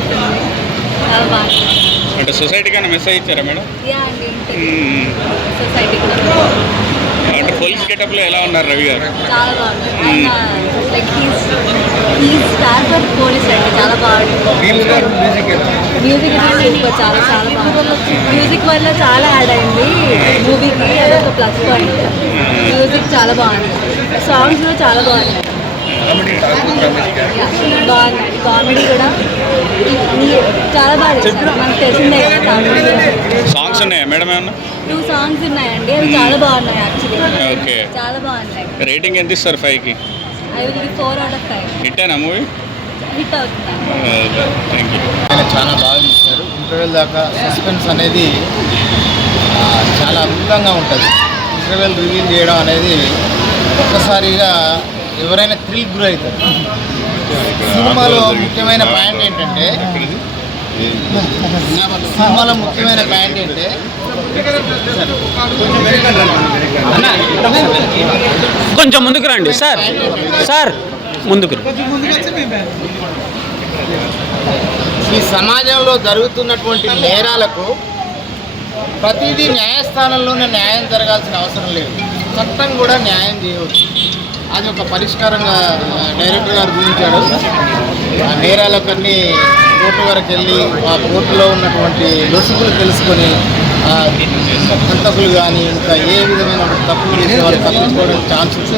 ఉన్నట్టుంది. చాలా బాగా అంటే సొసైటీ కన్నా మెసేజ్ ఇచ్చారా మేడం? యా అండి సొసైటీ కూడా అంటే పోలీస్ గెటప్లో ఎలా ఉన్నారు రవి గారు? చాలా బాగుంది. ఆయన like he's star for police అండి. చాలా బాగుంది. Music super. చాలా చాలా బాగుంది. మ్యూజిక్ వల్ల చాలా యాడ్ అయింది మూవీకి. అదొక ప్లస్ పాయింట్. మ్యూజిక్ చాలా బాగుంది. సాంగ్స్ కూడా చాలా బాగున్నాయి. బాగుంది. కామెడీ కూడా చాలా బాగా చేశారు. మనకు తెలిసిందే కదా. సాంగ్స్ ఉన్నాయా మేడం? ఏమన్నా 2 సాంగ్స్ ఉన్నాయండి. అవి చాలా బాగున్నాయి యాక్చువల్లీ. ఓకే. చాలా బాగున్నాయి. రేటింగ్ ఎంత ఇస్తారు 5కి? I will give 4 out of 5. హిట్టేనా మూవీ? హిట్ అవుతుంది. Thank you. చాలా బాగా తీశారు. ఇంటర్వెల్ దాకా సస్పెన్స్ అనేది చాలా అద్భుతంగా ఉంటుంది. ఇంటర్వెల్ రివీల్ చేయడం అనేది ఒక్కసారిగా ఎవరైనా థ్రిల్ గురవుతారు. సినిమాలో ముఖ్యమైన పాయింట్ ఏంటంటే కొంచెం ముందుకు రండి సార్. సార్ ముందుకు. ఈ సమాజంలో జరుగుతున్నటువంటి నేరాలకు ప్రతిదీ న్యాయస్థానంలోనే న్యాయం జరగాల్సిన అవసరం లేదు. చట్టం కూడా న్యాయం చేయవచ్చు. అది ఒక పరిష్కారంగా డైరెక్టర్ గారు చూపించాడు. ఆ నేరాలకన్నీ కోర్టు వరకు వెళ్ళి ఆ కోర్టులో ఉన్నటువంటి లొసుగులు తెలుసుకొని హంతకులు కానీ ఇంకా ఏ విధమైన తప్పులు చేసే వాళ్ళు తప్పించుకోవడానికి ఛాన్సెస్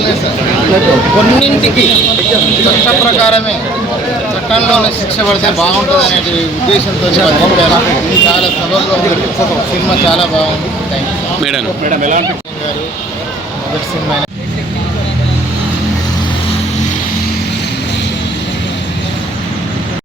కొన్నింటికి చట్ట ప్రకారమే చట్టంలోనే శిక్ష పడితే బాగుంటుంది అనే ఉద్దేశంతో చాలా సభలో సినిమా చాలా బాగుంది. థ్యాంక్ యూ మేడం ఎలా గారు. మొదటి సినిమా